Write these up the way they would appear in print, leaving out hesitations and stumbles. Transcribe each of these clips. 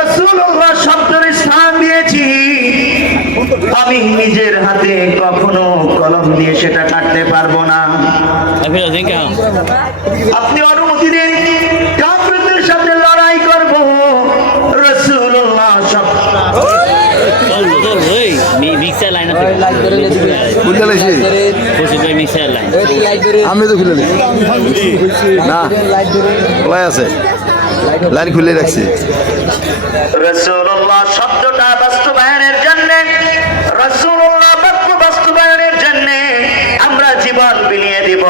রাসূলুল্লাহ শব্দের স্থান দিয়েছি। আমি নিজের হাতে কখনো কলম দিয়ে সেটা কাটতে পারবো না। আপনি অনুমতি দিন, কাফিরদের সাথে লড়াই করব। রাসূলুল্লাহ আমি তো খুলে না খোলাই আছে, লাইন খুলে রাখছি। রাসূলুল্লাহ শব্দটা বাস্তবায়নের জন্য, রাসূলুল্লাহ বাক্য বাস্তবায়নের জন্য আমরা জীবন বিলিয়ে দিব।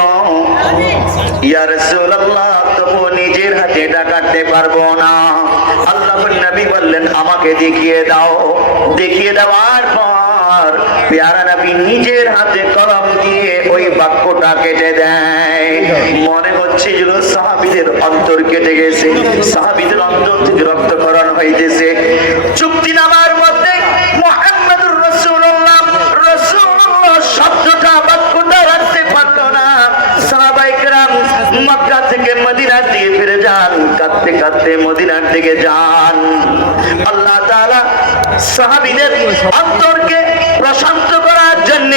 ইয়া রাসূলুল্লাহ, তবু নিজের হাতে এটা কাটতে পারবো না। আল্লাহর নবী বললেন, আমাকে দেখিয়ে দাও। দেখিয়ে দেওয়ার পর প্যারা নবী নিজের হাতে কলম দিয়ে ওই বাক্যটা কেটে দেয়। মনে হচ্ছিল সাহাবীদের অন্তর কেটে গেছে, সাহাবীদের অন্তর থেকে রক্তক্ষরণ হইতেছে। চুক্তিনামার মধ্যে মুহাম্মদুর রাসূলুল্লাহ, রাসূলুল্লাহ শব্দটা বাক্যটা রাখতে পারলো না। সাহাবায়ে কেরাম মক্কা থেকে মদিনার দিকে ফিরে যান, কাঁদতে কাঁদতে মদিনার দিকে যান। আল্লাহ তাআলা সাহাবীদের অন্তরকে প্রশান্ত করার জন্য,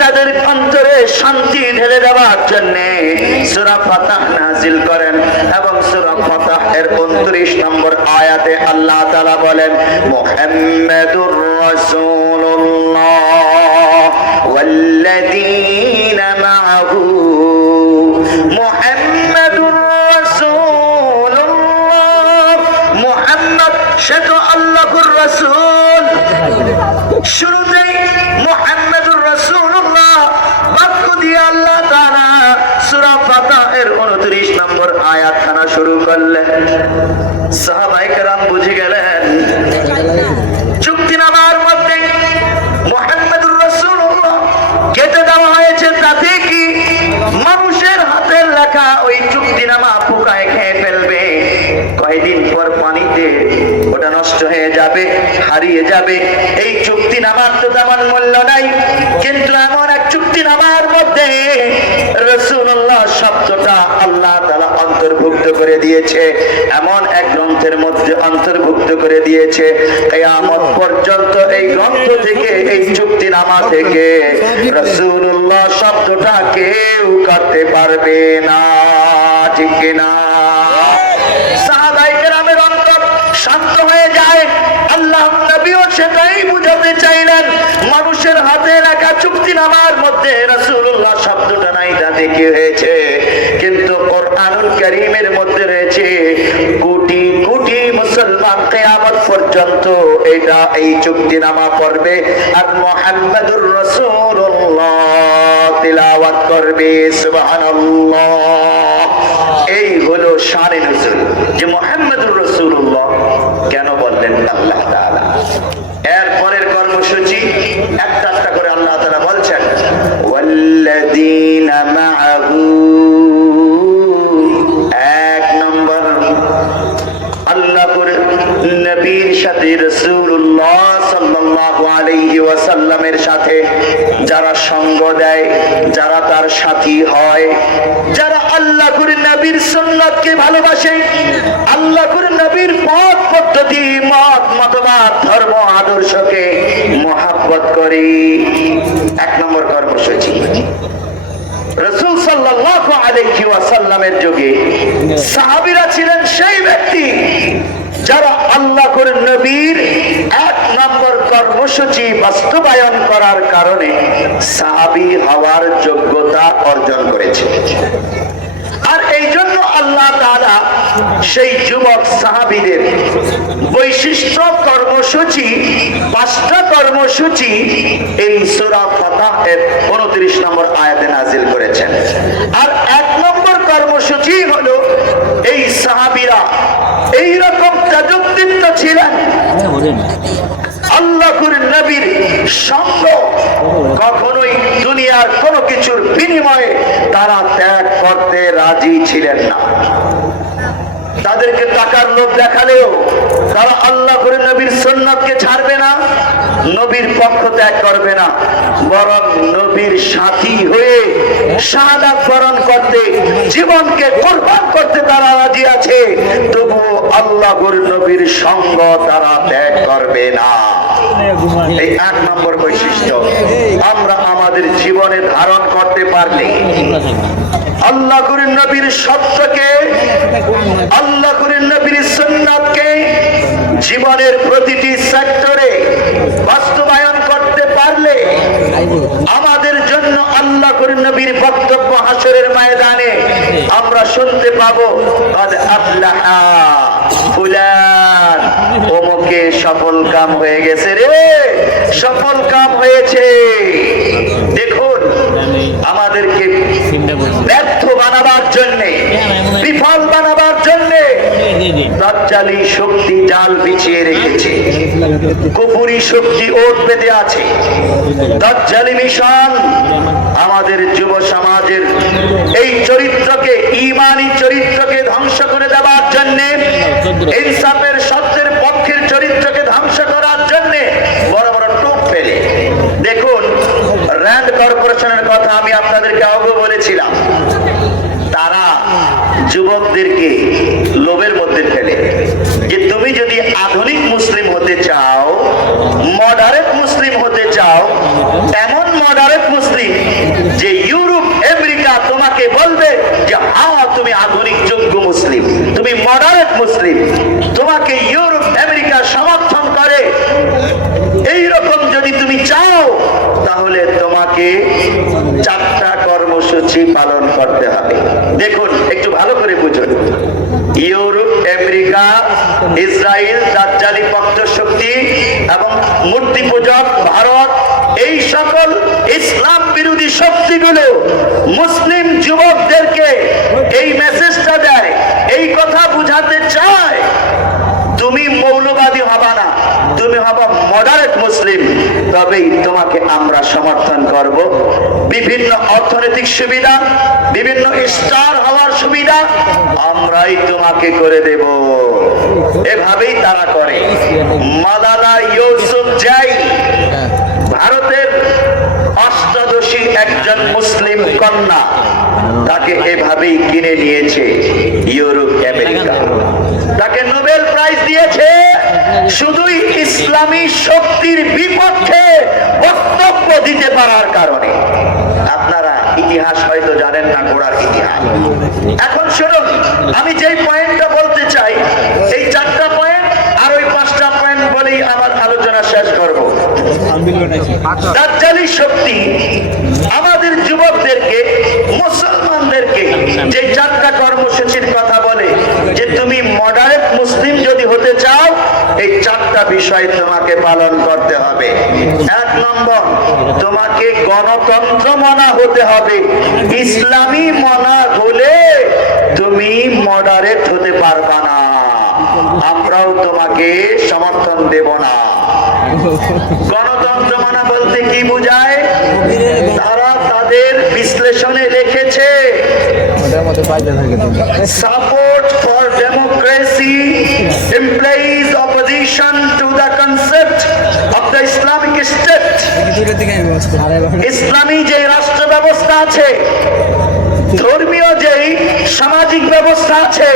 তাদের অন্তরে শান্তি ঢেলে দেওয়ার জন্য সূরা ফাতহ নাযিল করেন এবং সূরা ফাতহ এর 29 নম্বর আয়াতে আল্লাহ তাআলা বলেন, মুহাম্মাদুর রাসূলুল্লাহ ওয়াল্লাযীনা মাআহু। মুহাম্মাদুর রাসূলুল্লাহ, মুহাম্মদ সে তো আল্লাহর রাসূল। শুরুতেই মুহাম্মাদুর রাসূলুল্লাহ বাক্য দিয়ে আল্লাহ তাআলা সূরা ফাতহ এর 29 নম্বর আয়াতখানা শুরু করলেন। সাহাবায়ে কেরাম বুঝে গেলেন চুক্তিনামার মধ্যে মুহাম্মাদুর রাসূলুল্লাহ কেটে দেওয়া হয়েছে, তাতে কি মানুষের হাতের লেখা ওই চুক্তিনামা পোকায় খেয়ে ফেলবে। কয়েকদিন পর পানিতে ওটা নষ্ট হয়ে যাবে, হারিয়ে যাবে। এই চুক্তিনামার তো তেমন মূল্য নাই, কিন্তু এমন এক চুক্তিনামার মধ্যে রাসূলুল্লাহ শব্দটা আল্লাহ তাআলা অন্তর্ভুক্ত করে দিয়েছে, এমন এক গ্রন্থের মধ্যে অন্তর্ভুক্ত করে দিয়েছে। কিয়ামত পর্যন্ত এই গ্রন্থ থেকে, এই চুক্তিনামা থেকে রাসূলুল্লাহ শব্দটা কেউ কাটতে পারবে না, ঠিক কিনা? সাহাবায়ে কেরামের অন্তর শান্ত হয়ে যায়। আল্লাহ নবীও সেটাই বুঝাতে চাইলেন। মানুষের হাতে রাখা চুক্তিনামার মধ্যে রাসূলুল্লাহ শব্দটা নাই, তাতে কি হয়েছে? কিন্তু কোরআনুল কারীমের মধ্যে রয়েছে কোটি কোটি মুসলমান কিয়ামত পর্যন্ত এটা এই চুক্তিনামা পড়বে আর মুহাম্মাদুর রাসূলুল্লাহ তিলাওয়াত করবে। সুবহানাল্লাহ। এই হলো শানে নজুল, যে মুহাম্মাদুর রাসূলুল্লাহ কেন বললেন আল্লাহ তাআলা। এর পরের কর্মসূচি একটা একটা করে আল্লাহ তাআলা বলছেন, ওয়াল্লাযীনা মাআহু। এক নম্বর, আল্লাহর নবীর সাথে রাসূলুল্লাহ সাল্লাল্লাহু আলাইহি ওয়াসাল্লামের সাথে যারা সঙ্গ দেয়, যারা তার সাথী হয়, যারা আল্লাহর নবীর সুন্নাতকে ভালোবাসে, আল্লাহর নবীর পথ পদ্ধতি, মত মতবাদ, ধর্ম আদর্শকে মহব্বত করে। এক নম্বর কর্মসূচি। রাসূল সাল্লাল্লাহু আলাইহি ওয়াসাল্লামের যুগে সাহাবীরা ছিলেন সেই ব্যক্তি যারা আল্লাহর নবীর এক নম্বর কর্মসূচি বাস্তবায়ন করার কারণে সাহাবী হওয়ার যোগ্যতা অর্জন করেছে। আর এই জন্য আল্লাহ তাআলা সেই যুবক সাহাবীদের বৈশিষ্ট্য কর্মসূচি, 5টা কর্মসূচি এই সূরা ফাতহ এর 29 নম্বর আয়াতে নাযিল করেছেন। আর 1 নম্বর কর্মসূচি হলো এই সাহাবীরা এইরকম তাজুদ্দিত ছিলেন, আল্লাহর নবীর সঙ্গ কখনোই দুনিয়ার কোনো কিছুর বিনিময়ে তারা ত্যাগ করতে রাজি ছিলেন না। তাদেরকে টাকার লোভ দেখালেও তারা আল্লাহর নবীর সুন্নাতকে ছাড়বে না, নবীর পক্ষ ত্যাগ করবে না, বরং নবীর সাথী হয়ে শাহাদাত বরণ করতে, জীবনকে কুরবান করতে তারা রাজি আছে। তবুও আল্লাহ আল্লাহর নবীর সঙ্গ তারা ত্যাগ করবে না। এই 1 নম্বর বৈশিষ্ট্য আমরা আমাদের জীবনে ধারণ করতে পারলে আল্লাহর নবীর সত্যকে, আল্লাহর নবীর সুন্নাতকে জীবনের প্রতিটি সেক্টরে বাস্তবায়ন করতে পারলে আমাদের জন্য আল্লাহর নবীর বক্তব্য হাসরের ময়দানে আমরা শুনতে পাবো, কদ আফলাহা ফুলান, অমুকে সফল কাম হয়ে গেছে রে, সফল কাম হয়েছে। দেখুন, আমাদেরকে ব্যর্থ বানাবার জন্যে, বিফল বানাবার জন্যে দাজ্জালি শক্তি জাল বিছিয়ে রেখেছে, কুফরি শক্তি ওট পেতে আছে। দাজ্জালি মিশন আমাদের যুব সমাজের এই চরিত্রকে, ঈমানি চরিত্রকে ধ্বংস করে দেওয়ার জন্যে, ইনসাফের সত্যের পক্ষের চরিত্রকে ধ্বংস করার জন্যে বড় বড় টোপ ফেলে। দেখুন, র্যান্ড কর্পোরেশনের কথা আমি আপনাদেরকে আগে বলেছিলাম, তারা যুবকদেরকে লোভের মধ্যে ফেলে যে তুমি যদি আধুনিক মুসলিম হতে চাও, মডারেট মুসলিম হতে চাও, এমন মডারেট মুসলিম যে ইউরোপ আমেরিকা তোমাকে বলবে যে তুমি আধুনিক যোগ্য মুসলিম, তুমি মডারেট মুসলিম, তোমাকে ইউরোপ আমেরিকা সমর্থন করে, এই রকম যদি তুমি চাও তাহলে তোমাকে 4টা কর্মসূচি পালন করতে হবে। দেখুন, একটু ভালো করে বুঝুন, ইউরোপ আমেরিকা, ইসরায়েল, দাজ্জালি পক্ষ শক্তি এবং মূর্তি পূজক ভারত, এই সকল ইসলাম বিরোধী শক্তিগুলো মুসলিম যুবকদেরকে এই মেসেজটা দেয়, এই কথা বুঝাতে চায় তুমি মৌলবাদী হবা না, তুমি হবা মডারেট মুসলিম, তবেই তোমাকে আমরা সমর্থন করব। বিভিন্ন অর্থনৈতিক সুবিধা, বিভিন্ন স্টার হওয়ার সুবিধা আমরাই তোমাকে করে দেব। এভাবেই তারা করে। মালালা ইউসুফজাই ভারতের অষ্টাদশী একজন মুসলিম কন্যা, তাকে এভাবেই কিনে নিয়েছে ইউরোপ আমেরিকা, তাকে নোবেল প্রাইজ দিয়েছে শুধুই ইসলামী শক্তির বিপক্ষে বক্তব্য দিতে পারার কারণে। আপনারা ইতিহাস হয়তো জানেন না, গোড়ার ইতিহাস। এখন শুনুন, আমি যেই পয়েন্টটা বলতে চাই, এই 4টা পয়েন্ট আর ওই 5টা পয়েন্ট বলেই আমার আলোচনা শেষ করব। দাজ্জালি শক্তি আমাদের যুবকদেরকে, মুসলমানদেরকে যে 4টা কর্মসূচির কথা বলে যে তুমি মডারেট মুসলিম যদি হতে চাও, এই 4টা বিষয় তোমাকে পালন করতে হবে। 1 নম্বর, তোমাকে গণতন্ত্র মানা হতে হবে। ইসলামী মানা হলে তুমি মডারেট হতে পারবা না, আমরাও তোমাকে সমর্থন দেব না। গণতন্ত্র মানা বলতে কি বোঝায়? তারা তাদের বিশ্লেষণে লিখেছে, support for democracy implies opposition to the concept of the Islamic State. ইসলামী যে রাষ্ট্র ব্যবস্থা আছে, ধর্মীয় যেই সামাজিক ব্যবস্থা আছে,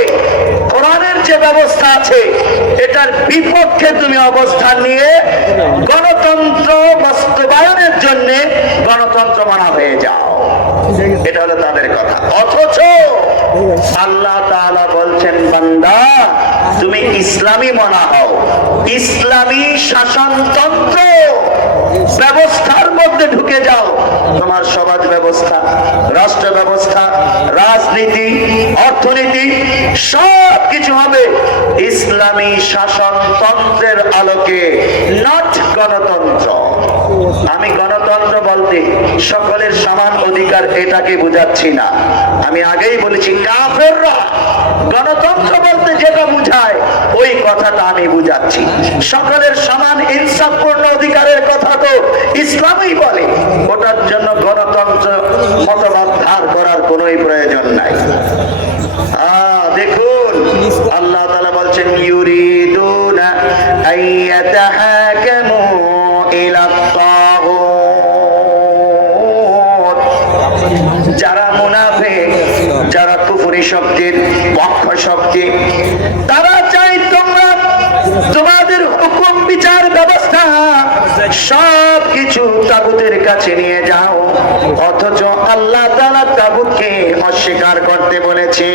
কোরআনের যে ব্যবস্থা আছে, এটার বিপক্ষে তুমি অবস্থান নিয়ে গণতন্ত্র বাস্তবায়নের জন্য গণতন্ত্র মানা হয়ে যাও। এটা হলো তাদের কথা। অথচ আল্লাহ তাআলা বলছেন, বান্দা তুমি ইসলামী মানা হও, ইসলামী শাসনতন্ত্র ব্যবস্থার মধ্যে ঢুকে যাও। তোমার সমাজ ব্যবস্থা, রাষ্ট্র ব্যবস্থা, রাজনীতি, অর্থনীতি সব কিছু হবে ইসলামী শাসনতন্ত্রের আলোকে, নট গণতন্ত্র। আমি গণতন্ত্র বলতে সকলের সমান অধিকার এটাকে বুঝাচ্ছি না। আমি আগেই বলেছি, কাফেররা গণতন্ত্র বলতে যেটা বুঝায় ওই কথাটা আমি বুঝাচ্ছি। সকলের সমান ইনসাফপূর্ণ অধিকারের কথা তো ইসলামই বলে, ওটার জন্য গণতন্ত্র মতবাদ ধার করার কোনোই প্রয়োজন নাই। দেখুন, আল্লাহ তাআলা বলছেন, ইউরিদুনা আইয়াতাহাকামু ইলা তাগুত। যারা মুনাফিক, যারা কুফরি শক্তির পক্ষ শক্তি, তারা চায় করেছে।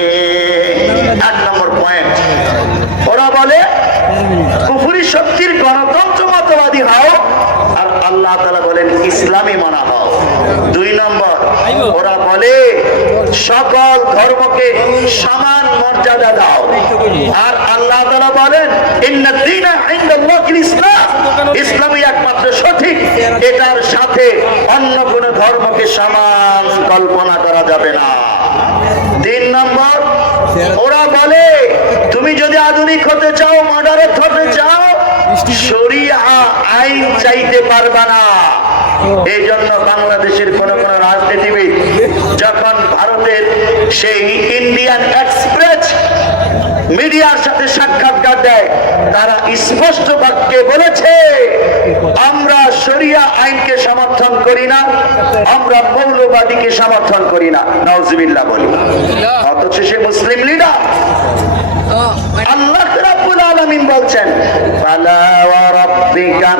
8 নম্বর পয়েন্ট, ওরা বলে কুফরি শক্তির গণতন্ত্র মতবাদী হও, আর আল্লাহ তাআলা বলেন ইসলামী মানা হও। 2 নম্বর, ওরা বলে সকল ধর্মকে সমান মর্যাদা দাও, আর আল্লাহ তাআলা বলেন ইন্নাদ দীনা ইনদাল্লাহিল ইসলাম, ইসলামই একমাত্র সঠিক, এটার সাথে অন্য কোন ধর্মকে সমান কল্পনা করা যাবে না। 3 নম্বর, ওরা বলে তুমি যদি আধুনিক হতে চাও, মডারেট হতে চাও, শরিয়া আইন চাইতে পারবা না। এই জন্য বাংলাদেশের কোন কোন রাজনীতিবিদ যখন ভারতের সেই ইন্ডিয়ান এক্সপ্রেস মিডিয়ার সাথে সাক্ষাৎকার দেয়, তারা স্পষ্ট বাক্যে বলেছে আমরা শরিয়া আইনকে সমর্থন করি না, আমরা মৌলবাদীকে সমর্থন করি না। নাউজুবিল্লাহ বলি। অথচ সে মুসলিম লিডার। আল্লাহ রাব্বুল আলামিন বলছেন ফালা ওয়া রাব্বিকা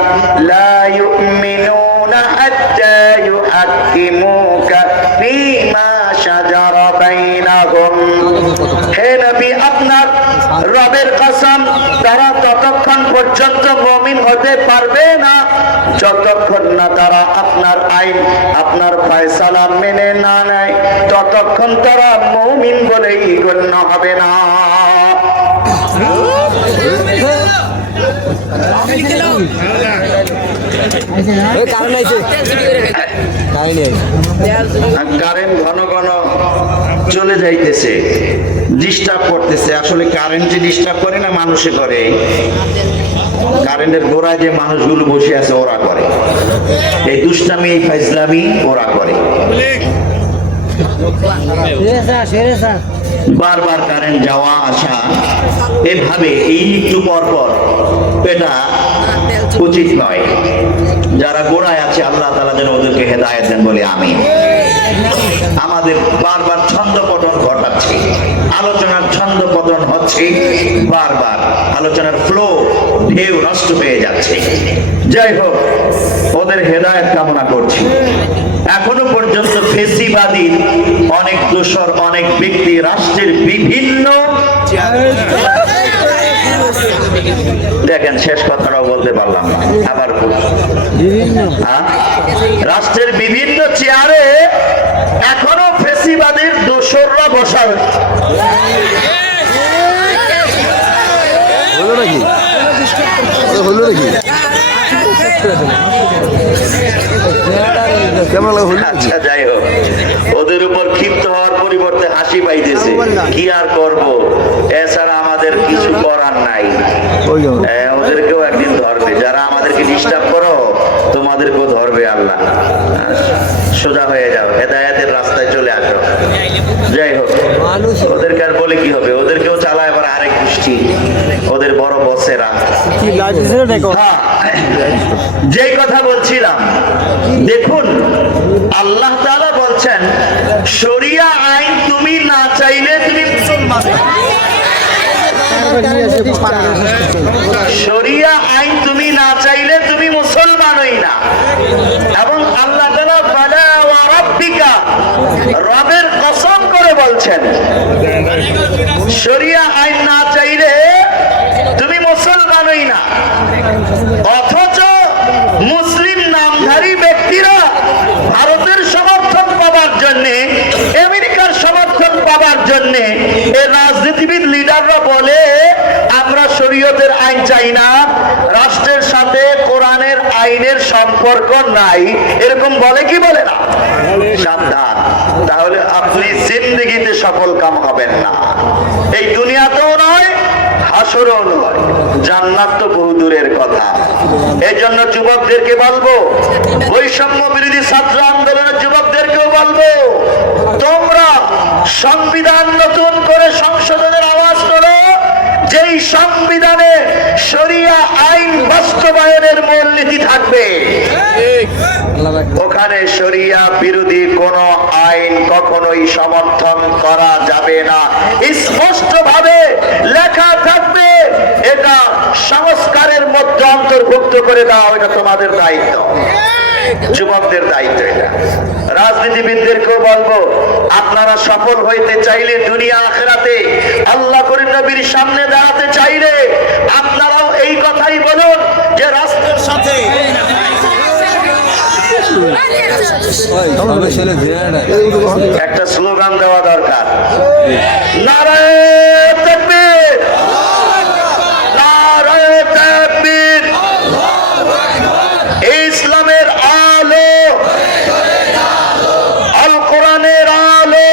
লা ইউমিনুনা হাত্তা ইউহাক্কিমুকা ফীমা শাজারা বাইনাহুম। হে নবী, আপনার রবের কসম, তারা ততক্ষণ পর্যন্ত মুমিন হতে পারবে না যতক্ষণ না তারা আপনার আইন, আপনার ফয়সালা মেনে না নেয়, ততক্ষণ তারা মুমিন বলেই গণ্য হবে না। কারেন্ট ঘন ঘন চলে যাইতেছে, ডিস্টার্ব করতেছে। আসলে কারেন্টে ডিস্টার্ব করে না, মানুষে করে। কারেন্টের গোড়ায় যে মানুষগুলো বসে আছে ওরা করে এই দুষ্টামি, এই ফাইজলামি ওরা করে। বারবার কারেন্ট যাওয়া আসা এভাবে এই একটু পর পর, এটা উচিত নয়। যারা গোড়ায় আছে আল্লাহ তাআলা যেন ওদেরকে হেদায়েত দেন বলে আমিন। আমাদের বারবার ছন্দপতন ঘটাচ্ছে, আলোচনার ছন্দপতন হচ্ছে, বারবার আলোচনার ফ্লো, ঢেউ নষ্ট হয়ে যাচ্ছে। যাই হোক, ওদের হেদায়েত কামনা করছি। এখনো পর্যন্ত ফেসিবাদীর অনেক দোসর, অনেক ব্যক্তি রাষ্ট্রের বিভিন্ন, দেখেন শেষ কথাটাও বলতে পারলাম না, আবার রাষ্ট্রের বিভিন্ন চেয়ারে এখনো ফেসিবাদের দোসররা বসা হচ্ছে। হলো নাকি? হলো নাকি? আচ্ছা, যাই হোক, ওদের উপর ক্ষিপ্ত হওয়ার পরিবর্তে হাসি পাইতেছে। কি আর করব, এছাড়া আমাদের কিছু করার নাই। ওদেরকেও একদিন ধরবে। যারা আমাদেরকে ডিস্টার্ব করো, তোমাদেরকেও ধরবে আল্লাহ। সোজা হয়ে যাও, হেদায়েতের রাস্তায় চলে আসো। যাই হোক, ওদেরকে আর বলে কি হবে, ওদেরকেও চালায় এবার আরেক গোষ্ঠী, ওদের বড় বসেরা। যেই কথা বলছিলাম, দেখুন আল্লাহ তাআলা বলছেন শরিয়া আইন তুমি না চাইলে তুমি মুসলমান, শরিয়া আইন তুমি না চাইলে তুমি মুসলমানই না। এবং আল্লাহ তাআলা ফালা ওয়া রাব্বিকা, রবের কসম করে বলছেন শরিয়া আইন না চাইলে তুমি মুসলমানই না। অথচ মুসলিম নামধারী ব্যক্তিরা ভারতের সমর্থন পাবার জন্য, আমেরিকার সমর্থন পাবার জন্য এই রাজনীতিবিদ লিডাররা বলে আমরা শরীয়তের আইন চাই না, রাষ্ট্রের সাথে কোরআনের আইনের সম্পর্ক নাই, এরকম বলে কি বলে না? সাবধান, তাহলে আপনি জিন্দেগিতে সফল কাম হবেন না। এই দুনিয়াতেও নয়, হাসরও নয়, জান্নাত তো বহু দূরের কথা। এই জন্য যুবকদেরকে বলবো, বৈষম্য বিরোধী ছাত্র আন্দোলনের যুবকদেরকেও বলবো, তোমরা সংবিধান নতুন করে সংশোধনের আওয়াজ তোলো, যেই সংবিধানে শরিয়া আইন বাস্তবায়নের মূলনীতি থাকবে, ওখানে শরিয়া বিরোধী কোন আইন কখনোই সমর্থন করা যাবে না। স্পষ্ট ভাবে লেখা থাকবে, এটা সংস্কারের মধ্যে অন্তর্ভুক্ত করে দেওয়া, এটা তোমাদের দায়িত্ব। যুবকদের দায়িত্ব এটা। রাজনীতিবিদদেরকেও বলবো, আপনারা সফল হইতে চাইলে দুনিয়া আখিরাতে, আল্লাহ করে নবীর সামনে দাঁড়াতে চাইলে আপনারাও এই কথাই বলুন যে রাষ্ট্রের সাথে একটা স্লোগান দেওয়া দরকার, নারায়ে তাকবীর, নারায়ে তাকবীর, ইসলামের আলো, আল কোরআনের আলো,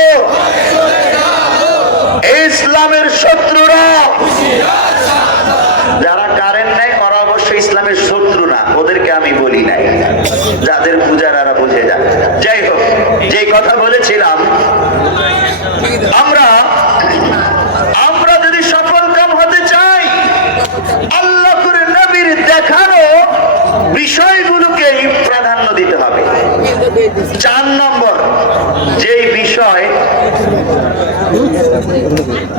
ইসলামের শত্রুরা যারা কারেন্ট নেই ওরা অবশ্যই ইসলামের শত্রু না, ওদেরকে আমি বলি নাই, যাদের পূজারারা বুঝে যায়। যাই হোক, যে কথা বলেছিলাম, আমরা যদি সফল কাম হতে চাই, আল্লাহ করে নবীর দেখানো বিষয়গুলোকে প্রাধান্য দিতে হবে। 4 নম্বর যেই বিষয়,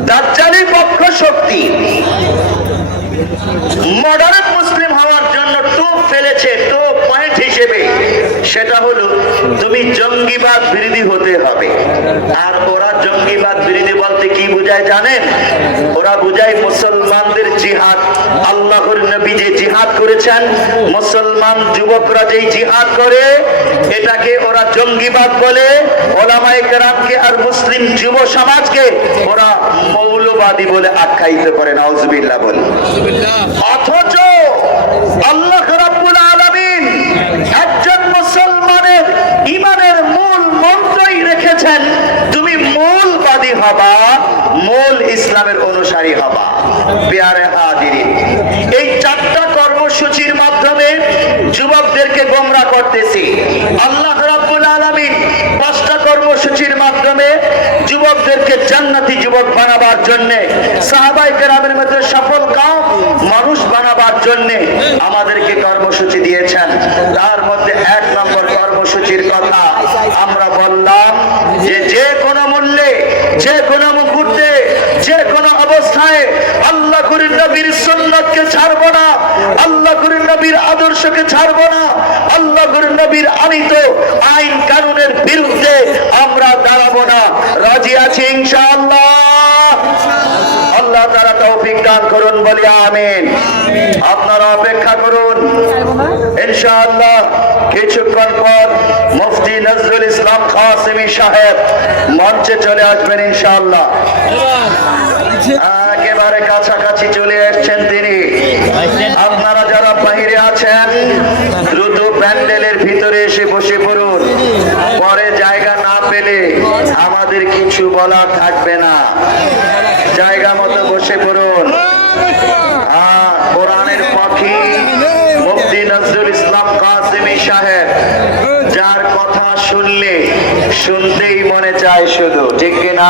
দাজ্জালি পক্ষ শক্তি মডারেট মুসলিম হওয়ার জন্য টোপ ফেলেছে, টোপ পয়েন্ট হিসেবে, সেটা হলো তুমি জঙ্গিবাদ বিরোধী হতে হবে। আর ওরা জঙ্গিবাদ বিরোধী বলতে কি বুঝায় জানেন? ওরা বুঝায় মুসলমানদের জিহাদ। আল্লাহর নবী যে জিহাদ করেছেন, মুসলমান যুবকরা যেই জিহাদ করে, এটাকে ওরা জঙ্গিবাদ বলে। ওলামায়ে কেরামকে আর মুসলিম যুব সমাজকে ওরা মৌলবাদী বলে আখ্যায়িত করে, নাউজুবিল্লাহ বলে। অথচ আল্লাহ রাব্বুল আলামিন একজন মুসলমানের ঈমানের মূল মন্ত্রই রেখেছেন, তুমি মূলবাদী হবা, মূল ইসলামের অনুসারী হবা। প্রিয় হাজিরিন, এই 4টা কর্মসূচির মাধ্যমে যুবকদেরকে গোমরা করতেছি। আল্লাহ রাব্বুল আলামিন 5টা কর্মসূচির মাধ্যমে যুবকদেরকে জান্নাতি যুবক বানাবার জন্য, সাহাবায়ে কেরামের মধ্যে সফল কাম মানুষ বানাবার জন্য আমাদেরকে কর্মসূচি দিয়েছেন। তার মধ্যে 1 নম্বর কর্মসূচির কথা আমরা বললাম যে যে কোনো মূল্যে, যে কোনো মুহূর্তে, যে কোনো অবস্থায় আল্লাহ করিম নবীর সুন্নাতকে ছাড়বো না, আল্লাহ করিম নবীর আদর্শকে ছাড়বো না, আল্লাহ করিম নবীর আনিত আইন কানুনের বিরুদ্ধে আমরা দাঁড়াবো না। রাজি আছি ইনশাআল্লাহ? আল্লাহ তাআলা তৌফিক দান করুন, বলি আমিন। আপনারা অপেক্ষা করুন, ইনশাআল্লাহ কিছুক্ষণ পর মুফতি নজরুল ইসলাম কাসেমী সাহেব মঞ্চে চলে আসবেন ইনশাআল্লাহ। একেবারে কাছাকাছি চলে এসেছেন তিনি। আপনারা যারা বাইরে আছেন দ্রুত প্যান্ডেলের ভিতরে এসে বসে পড়ুন, পরে জায়গা না পেলে আমাদের কিছু বলা থাকবে না, জায়গা মতো বসে পড়ুন। কোরআনের পাখি মুফতি নজরুল ইসলাম কাসেমী সাহেব, যার কথা শুনলে শুনতেই মনে চায় শুধু, ঠিক কিনা?